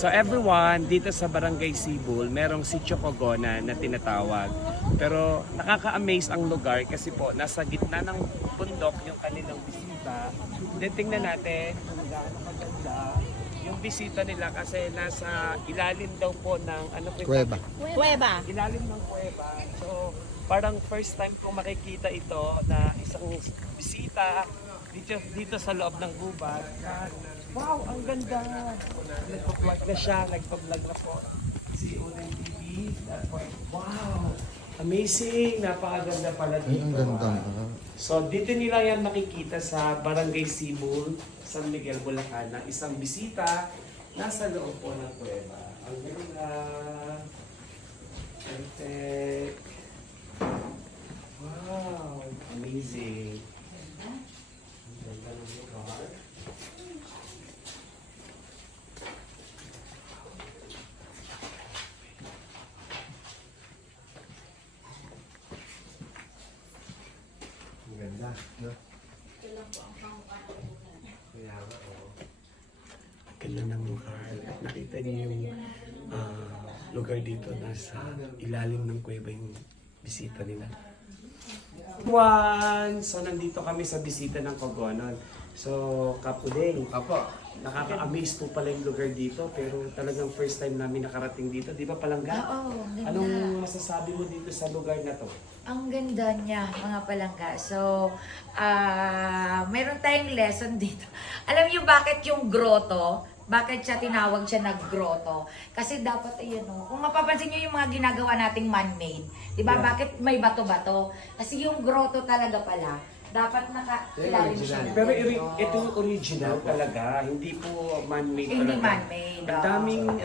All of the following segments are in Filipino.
So everyone, dito sa Barangay Sibol, merong Sitio Cogonan na tinatawag. Pero nakaka-amaze ang lugar kasi po nasa gitna ng bundok yung kanilang bisita. Then tingnan natin kung gaano kaganda yung bisita nila kasi nasa ilalim daw po ng ano po Kuweba. Kuweba. ilalim ng kuweba. So parang first time kong makikita ito na isang bisita dito sa loob ng gubat. Wow, ang ganda! Nagpa-vlog na siya, nagpa-vlog na po si Unang TV. Wow! Amazing! Napakaganda pala Ay, dito. ang ganda. So, dito nila yan makikita sa Barangay Sibol, San Miguel, Bulacan, na isang bisita nasa loob po ng kuweba. Ang ganda! Perfect! Wow! Amazing! Ang ganda ng lugar. Ang ganda, no? Kaya nga, oo. Ganda ng lugar. Nakita niyo yung lugar dito nasa ilalim ng kuweba yung bisita nila. So nandito kami sa bisita ng Cogonan. So, Kapudeng, nakaka-amaze po pala yung lugar dito pero talagang first time namin nakarating dito. Di ba Palangga? Oo, ganda. Anong masasabi mo dito sa lugar na to? Ang ganda niya, mga palangga. So, meron tayong lesson dito. Alam niyo bakit yung grotto, bakit siya tinawag siya na grotto? Kasi dapat, kung mapapansin niyo yung mga ginagawa nating man-made, di ba? Yeah. Bakit may bato-bato? Kasi yung grotto talaga pala, dapat naka-ilalim siya. Pero ito yung original talaga, hindi po man-made Hindi talaga. man-made.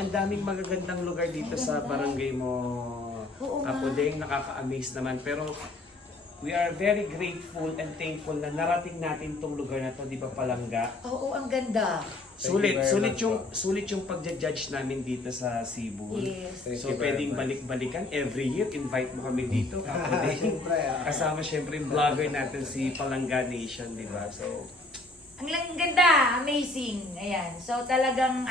Ang daming magagandang lugar dito sa barangay mo. Oo nga. Kapudeng, nakaka-amaze naman. Pero we are very grateful and thankful na narating natin tong lugar na to, di ba Palangga? Oo, ang ganda. Sulit yung pagja-judge namin dito sa Cebu. Yes. So pwedeng balik-balikan every year, invite mo kami dito. Kapudeng. Kasama syempre yung vlogger natin si Palangga Nation, di ba? So Ang ganda, amazing. Ayan. So talagang